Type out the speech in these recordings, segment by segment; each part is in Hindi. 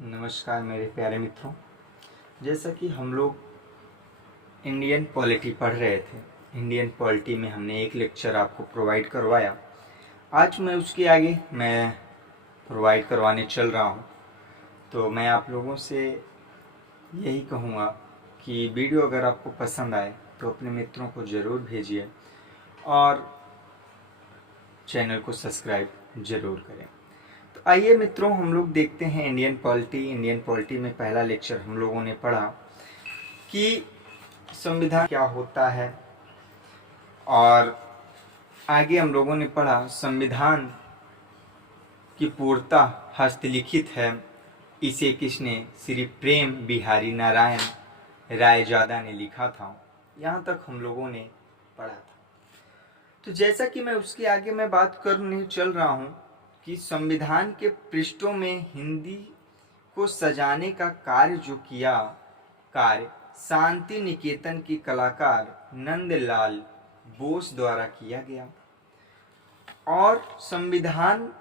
नमस्कार मेरे प्यारे मित्रों। जैसा कि हम लोग इंडियन पॉलिटी पढ़ रहे थे, इंडियन पॉलिटी में हमने एक लेक्चर आपको प्रोवाइड करवाया। आज मैं उसके आगे प्रोवाइड करवाने चल रहा हूँ। तो मैं आप लोगों से यही कहूँगा कि वीडियो अगर आपको पसंद आए तो अपने मित्रों को ज़रूर भेजिए और चैनल को सब्सक्राइब ज़रूर करें। तो आइए मित्रों, हम लोग देखते हैं इंडियन पॉलिटी में पहला लेक्चर हम लोगों ने पढ़ा कि संविधान क्या होता है, और आगे हम लोगों ने पढ़ा संविधान की पूर्णता हस्तलिखित है, इसे किसने? श्री प्रेम बिहारी नारायण रायजादा ने लिखा था। यहाँ तक हम लोगों ने पढ़ा था। तो जैसा कि मैं उसके आगे मैं बात करने चल रहा हूँ कि संविधान के पृष्ठों में हिंदी को सजाने का कार्य जो किया, कार्य शांति निकेतन के कलाकार नंदलाल बोस द्वारा किया गया। और संविधान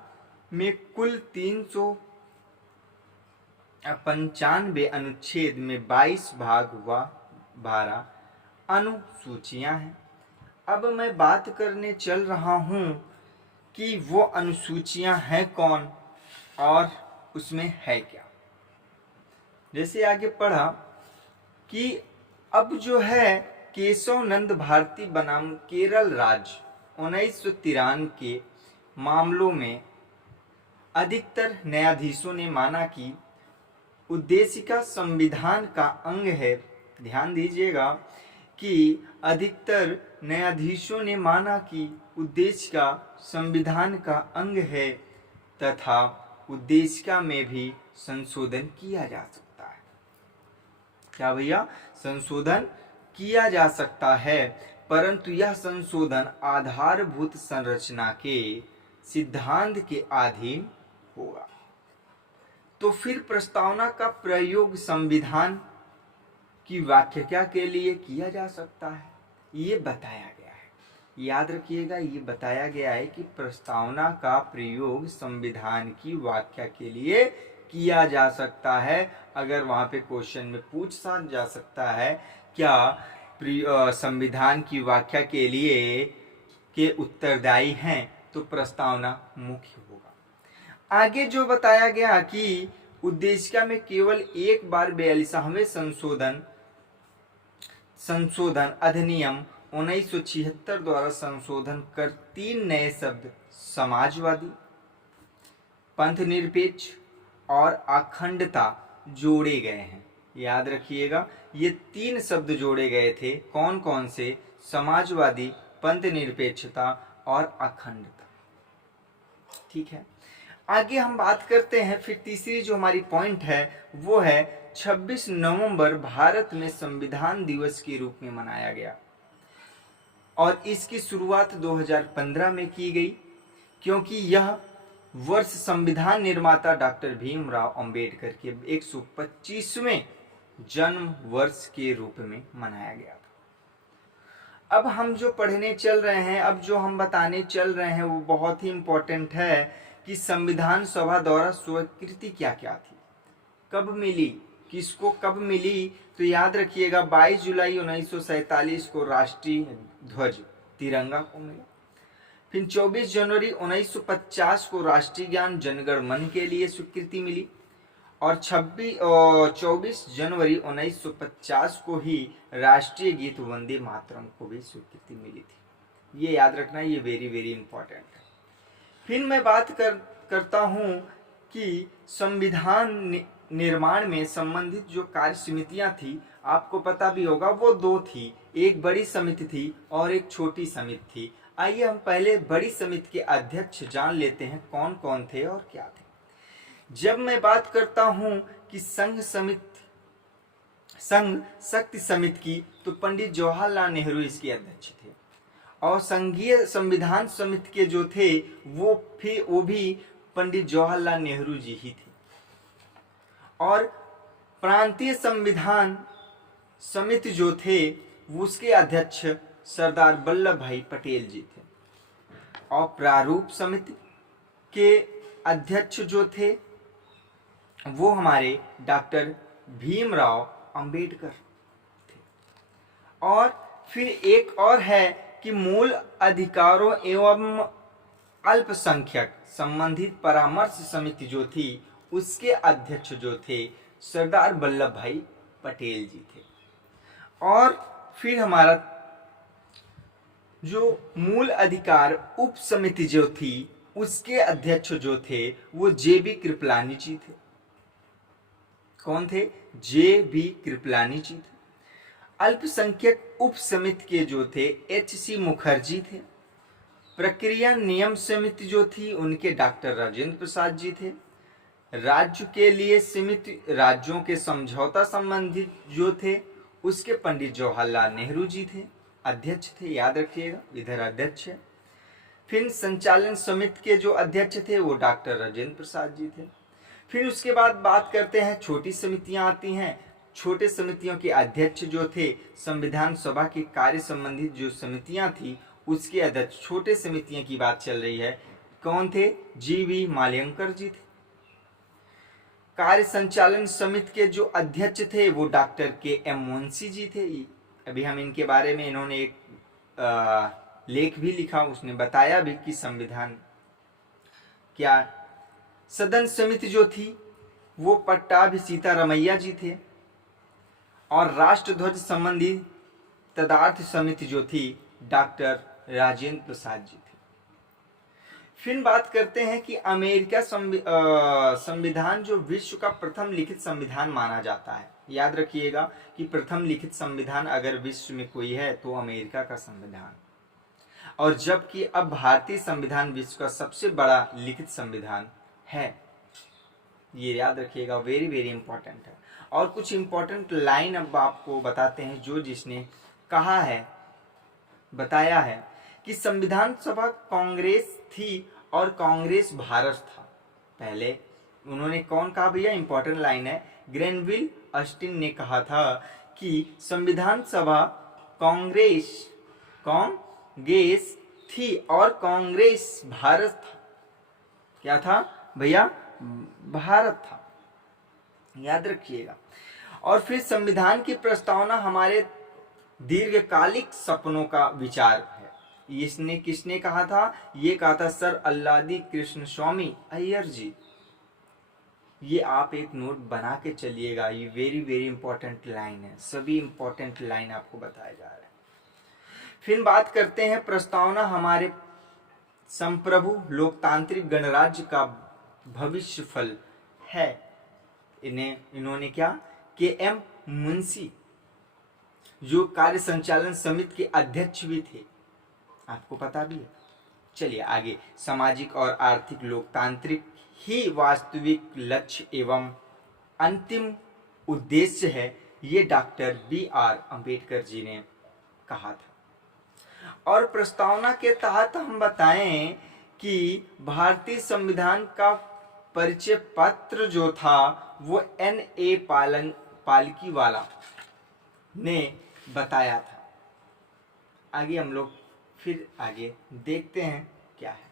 में कुल 395 अनुच्छेद में 22 भाग व 12 अनुसूचियां हैं। अब मैं बात करने चल रहा हूं कि वो अनुसूचियां हैं कौन और उसमें है क्या। जैसे आगे पढ़ा कि अब जो है केशव नंद भारती बनाम केरल राज्य 1993 के मामलों में अधिकतर न्यायाधीशों ने माना कि उद्देशिका संविधान का अंग है। ध्यान दीजिएगा कि अधिकतर न्यायाधीशों ने माना कि उद्देशिका संविधान का अंग है तथा उद्देशिका में भी संशोधन किया जा सकता है। क्या भैया? संशोधन किया जा सकता है, परंतु यह संशोधन आधारभूत संरचना के सिद्धांत के अधीन होगा। तो फिर प्रस्तावना का प्रयोग संविधान की व्याख्या के लिए किया जा सकता है, ये बताया गया है। याद रखिएगा, ये बताया गया है कि प्रस्तावना का प्रयोग संविधान की व्याख्या के लिए किया जा सकता है। अगर वहां पे क्वेश्चन में पूछा जा सकता है क्या संविधान की व्याख्या के लिए के उत्तरदायी हैं, तो प्रस्तावना मुख्य होगा। आगे जो बताया गया कि उद्देशिका में केवल एक बार 42वें संशोधन अधिनियम 1976 द्वारा संशोधन कर 3 नए शब्द समाजवादी, पंथनिरपेक्ष और अखंडता जोड़े गए हैं। याद रखिएगा, ये 3 शब्द जोड़े गए थे। कौन कौन से? समाजवादी, पंथनिरपेक्षता और अखंडता। ठीक है, आगे हम बात करते हैं। फिर तीसरी जो हमारी पॉइंट है वो है 26 नवंबर भारत में संविधान दिवस के रूप में मनाया गया और इसकी शुरुआत 2015 में की गई, क्योंकि यह वर्ष संविधान निर्माता डॉक्टर भीमराव अंबेडकर के 125वें जन्म वर्ष के रूप में मनाया गया था। अब हम जो पढ़ने चल रहे हैं, अब जो हम बताने चल रहे हैं वो बहुत ही इंपॉर्टेंट है कि संविधान सभा द्वारा स्वीकृति क्या क्या थी, कब मिली, किसको कब मिली। तो याद रखिएगा 22 जुलाई 1947 को राष्ट्रीय ध्वज तिरंगा को मिला। फिर 24 जनवरी 1950 को राष्ट्रीय ज्ञान जनगण मन के लिए स्वीकृति मिली और 24 जनवरी 1950 को ही राष्ट्रीय गीत वंदे मातरम को भी स्वीकृति मिली थी। ये याद रखना, ये वेरी वेरी इंपॉर्टेंट है। फिर मैं बात करता हूँ कि संविधान निर्माण में संबंधित जो कार्य समितियां थी, आपको पता भी होगा वो 2 थी, एक बड़ी समिति थी और एक छोटी समिति थी। आइए हम पहले बड़ी समिति के अध्यक्ष जान लेते हैं कौन कौन थे और क्या थे। जब मैं बात करता हूं कि संघ शक्ति समिति की, तो पंडित जवाहरलाल नेहरू इसके अध्यक्ष थे और संघीय संविधान समिति के जो थे वो भी पंडित जवाहरलाल नेहरू जी ही थे। और प्रांतीय संविधान समिति जो थे उसके अध्यक्ष सरदार वल्लभ भाई पटेल जी थे। और प्रारूप समिति के अध्यक्ष जो थे वो हमारे डॉक्टर भीमराव अंबेडकर थे। और फिर एक और है कि मूल अधिकारों एवं अल्पसंख्यक संबंधित परामर्श समिति जो थी उसके अध्यक्ष जो थे सरदार वल्लभ भाई पटेल जी थे। और फिर हमारा जो मूल अधिकार उप समिति जो थी उसके अध्यक्ष जो थे वो जे.बी. कृपलानी जी थे। कौन थे? जे.बी. कृपलानी जी थे। अल्पसंख्यक उप समिति के जो थे एच.सी. मुखर्जी थे। प्रक्रिया नियम समिति जो थी उनके डॉक्टर राजेंद्र प्रसाद जी थे। राज्य के लिए समिति राज्यों के समझौता संबंधित जो थे उसके पंडित जवाहरलाल नेहरू जी थे, अध्यक्ष थे, याद रखिएगा, इधर अध्यक्ष है। फिर संचालन समिति के जो अध्यक्ष थे वो डॉक्टर राजेंद्र प्रसाद जी थे। फिर उसके बाद बात करते हैं छोटी समितियां आती हैं। छोटे समितियों के अध्यक्ष जो थे संविधान सभा के कार्य संबंधित जो समितियां थी उसके अध्यक्ष, छोटे समितियों की बात चल रही है, कौन थे? जी.वी. मालयंकर जी थे। कार्य संचालन समिति के जो अध्यक्ष थे वो डॉक्टर के.एम. मुंशी जी थे। अभी हम इनके बारे में, इन्होंने एक लेख भी लिखा, उसने बताया भी कि संविधान क्या। सदन समिति जो थी वो पट्टाभी सीतारमैया जी थे। और राष्ट्रध्वज संबंधी तदार्थ समिति जो थी डॉक्टर राजेंद्र प्रसाद जी थे। फिर बात करते हैं कि अमेरिका संविधान जो विश्व का प्रथम लिखित संविधान माना जाता है। याद रखिएगा कि प्रथम लिखित संविधान अगर विश्व में कोई है तो अमेरिका का संविधान, और जबकि अब भारतीय संविधान विश्व का सबसे बड़ा लिखित संविधान है। ये याद रखिएगा, वेरी वेरी इंपॉर्टेंट है। और कुछ इंपॉर्टेंट लाइन अब आपको बताते हैं जो जिसने कहा है, बताया है कि संविधान सभा कांग्रेस थी और कांग्रेस भारत था। पहले उन्होंने कौन कहा भैया? इंपॉर्टेंट लाइन है, ग्रेनविल अस्टिन ने कहा था कि संविधान सभा कांग्रेस थी और कांग्रेस भारत था। क्या था भैया? भारत था, याद रखिएगा। और फिर संविधान की प्रस्तावना हमारे दीर्घकालिक सपनों का विचार है। इसने किसने कहा था? ये कहा था सर अल्लादी कृष्ण स्वामी अय्यर जी। ये आप एक नोट बना के चलिएगा, ये वेरी वेरी इंपॉर्टेंट लाइन है, सभी इंपॉर्टेंट लाइन आपको बताया जा रहा है। फिर बात करते हैं प्रस्तावना हमारे संप्रभु लोकतांत्रिक गणराज्य का भविष्य फल है। इन्होंने क्या? के.एम. मुंशी जो कार्य संचालन समिति के अध्यक्ष भी थे, आपको पता भी है। चलिए आगे, सामाजिक और आर्थिक लोकतांत्रिक ही वास्तविक लक्ष्य एवं अंतिम उद्देश्य है, ये डॉक्टर बी.आर. अंबेडकर जी ने कहा था। और प्रस्तावना के तहत हम बताएं कि भारतीय संविधान का परिचय पत्र जो था वो N.A. पालकीवाला ने बताया था। आगे हम लोग फिर आगे देखते हैं क्या है।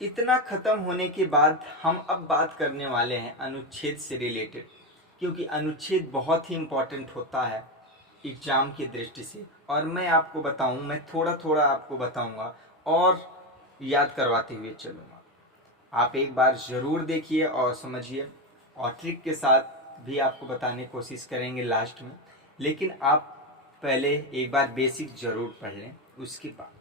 इतना खत्म होने के बाद हम अब बात करने वाले हैं अनुच्छेद से रिलेटेड, क्योंकि अनुच्छेद बहुत ही इंपॉर्टेंट होता है एग्जाम की दृष्टि से। और मैं आपको बताऊं, मैं थोड़ा थोड़ा आपको बताऊंगा और याद करवाते हुए चलूंगा। आप एक बार जरूर देखिए और समझिए, और ट्रिक के साथ भी आपको बताने की कोशिश करेंगे लास्ट में। लेकिन आप पहले एक बार बेसिक जरूर पढ़ लें। उसके बाद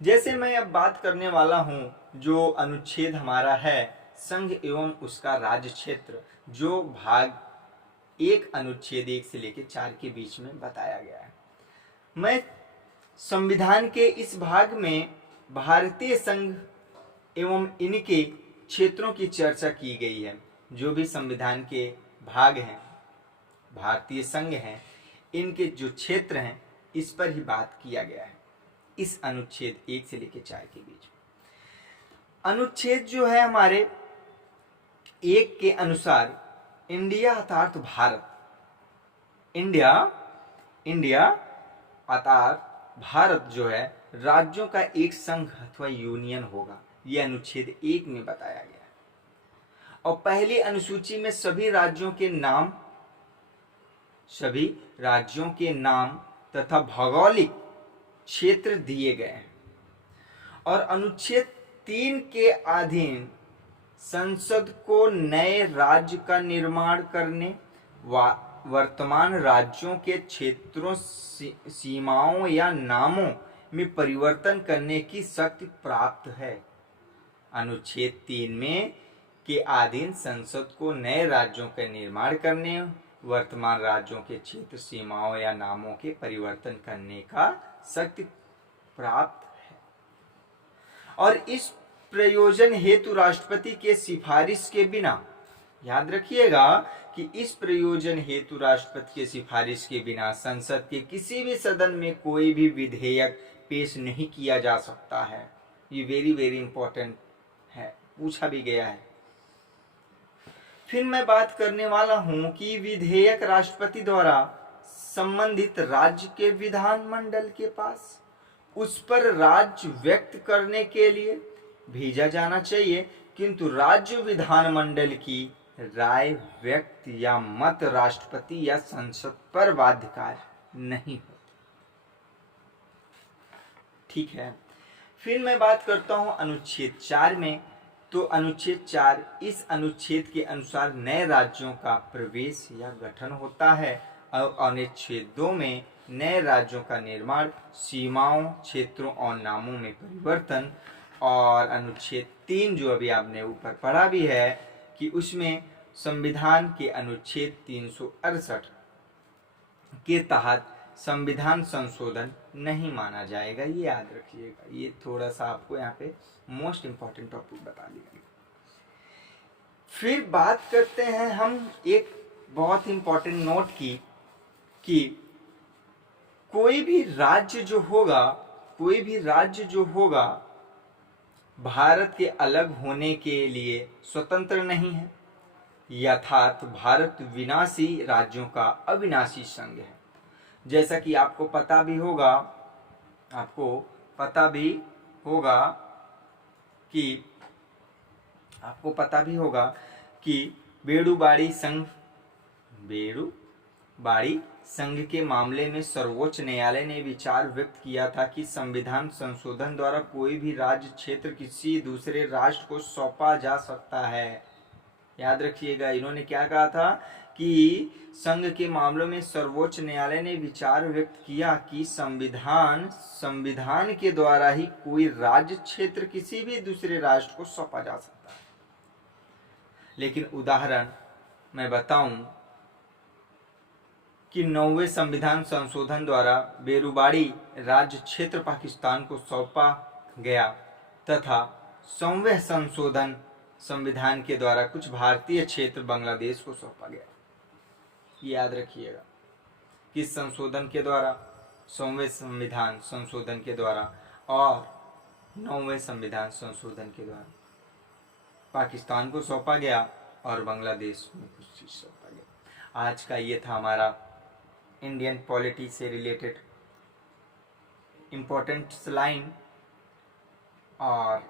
जैसे मैं अब बात करने वाला हूं, जो अनुच्छेद हमारा है संघ एवं उसका राज्य क्षेत्र, जो भाग 1 अनुच्छेद 1 से लेकर 4 के बीच में बताया गया है। मैं संविधान के इस भाग में भारतीय संघ एवं इनके क्षेत्रों की चर्चा की गई है। जो भी संविधान के भाग हैं, भारतीय संघ हैं, इनके जो क्षेत्र हैं, इस पर ही बात किया गया है इस अनुच्छेद 1 से लेकर 4 के बीच। अनुच्छेद जो है हमारे 1 के अनुसार इंडिया अर्थात भारत, इंडिया अर्थात भारत जो है राज्यों का एक संघ अथवा यूनियन होगा। यह अनुच्छेद 1 में बताया गया है। और पहली अनुसूची में सभी राज्यों के नाम तथा भौगोलिक क्षेत्र दिए गए हैं। और अनुच्छेद 3 के अधीन संसद को नए राज्य का निर्माण करने, वर्तमान राज्यों के क्षेत्रों, सीमाओं या नामों में परिवर्तन करने की शक्ति प्राप्त है। अनुच्छेद 3 में के अधीन संसद को नए राज्यों का निर्माण करने, वर्तमान राज्यों के क्षेत्र, सीमाओं या नामों के परिवर्तन करने का शक्ति प्राप्त है। और इस प्रयोजन हेतु राष्ट्रपति के सिफारिश के बिना, याद रखिएगा कि इस प्रयोजन हेतु राष्ट्रपति के सिफारिश के बिना संसद के किसी भी सदन में कोई भी विधेयक पेश नहीं किया जा सकता है। ये वेरी वेरी इंपॉर्टेंट है, पूछा भी गया है। फिर मैं बात करने वाला हूं कि विधेयक राष्ट्रपति द्वारा संबंधित राज्य के विधानमंडल के पास उस पर राज्य व्यक्त करने के लिए भेजा जाना चाहिए, किंतु राज्य विधानमंडल की राय व्यक्त या मत राष्ट्रपति या संसद पर बाध्यकारी नहीं होती। ठीक है। फिर मैं बात करता हूं अनुच्छेद 4 में। तो अनुच्छेद 4, इस अनुच्छेद के अनुसार नए राज्यों का प्रवेश या गठन होता है। और अनुच्छेद 2 में नए राज्यों का निर्माण, सीमाओं, क्षेत्रों और नामों में परिवर्तन। और अनुच्छेद 3 जो अभी आपने ऊपर पढ़ा भी है कि उसमें संविधान के अनुच्छेद 368 के तहत संविधान संशोधन नहीं माना जाएगा। ये याद रखिएगा, ये थोड़ा सा आपको यहाँ पे मोस्ट इंपॉर्टेंट टॉपिक बता दिया। फिर बात करते हैं हम एक बहुत इंपॉर्टेंट नोट की कि कोई भी राज्य जो होगा भारत के अलग होने के लिए स्वतंत्र नहीं है। यथार्थ भारत विनाशी राज्यों का अविनाशी संघ है। जैसा कि आपको पता भी होगा कि बेड़ूबाड़ी संघ के मामले में सर्वोच्च न्यायालय ने विचार व्यक्त किया था कि संविधान संशोधन द्वारा कोई भी राज्य क्षेत्र किसी दूसरे राष्ट्र को सौंपा जा सकता है। याद रखिएगा, इन्होंने क्या कहा था कि संघ के मामलों में सर्वोच्च न्यायालय ने विचार व्यक्त किया कि संविधान के द्वारा ही कोई राज्य क्षेत्र किसी भी दूसरे राष्ट्र को सौंपा जा सकता है। लेकिन उदाहरण मैं बताऊं कि 9वें संविधान संशोधन द्वारा बेरूबाड़ी राज्य क्षेत्र पाकिस्तान को सौंपा गया तथा 100वें संशोधन संविधान के द्वारा कुछ भारतीय क्षेत्र बांग्लादेश को सौंपा गया। याद रखिएगा कि संशोधन के द्वारा 100वें संविधान संशोधन के द्वारा और 9वें संविधान संशोधन के द्वारा पाकिस्तान को सौंपा गया और बांग्लादेश में कुछ चीज सौंपा गया। आज का ये था हमारा इंडियन पॉलिटी से रिलेटेड इम्पोर्टेंट लाइन। और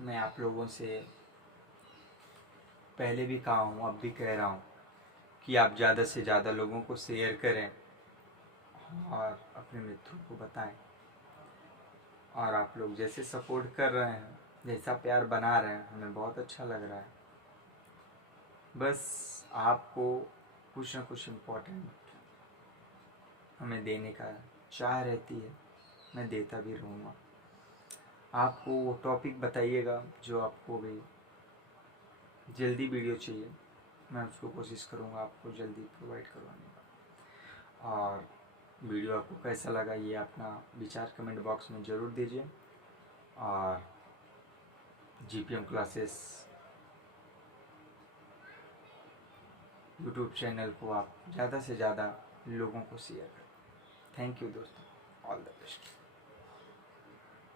मैं आप लोगों से पहले भी कहा हूँ, अब भी कह रहा हूँ कि आप ज़्यादा से ज़्यादा लोगों को शेयर करें और अपने मित्रों को बताएं। और आप लोग जैसे सपोर्ट कर रहे हैं, जैसा प्यार बना रहे हैं, हमें बहुत अच्छा लग रहा है। बस आपको कुछ ना कुछ इम्पोर्टेंट हमें देने का चाह रहती है, मैं देता भी रहूँगा। आपको वो टॉपिक बताइएगा जो आपको भी जल्दी वीडियो चाहिए, मैं उसको कोशिश करूँगा आपको जल्दी प्रोवाइड करवाने का। और वीडियो आपको कैसा लगा ये अपना विचार कमेंट बॉक्स में ज़रूर दीजिए। और जीपीएम क्लासेस यूट्यूब चैनल को आप ज़्यादा से ज़्यादा लोगों को शेयर करें। थैंक यू दोस्तों, ऑल द बेस्ट।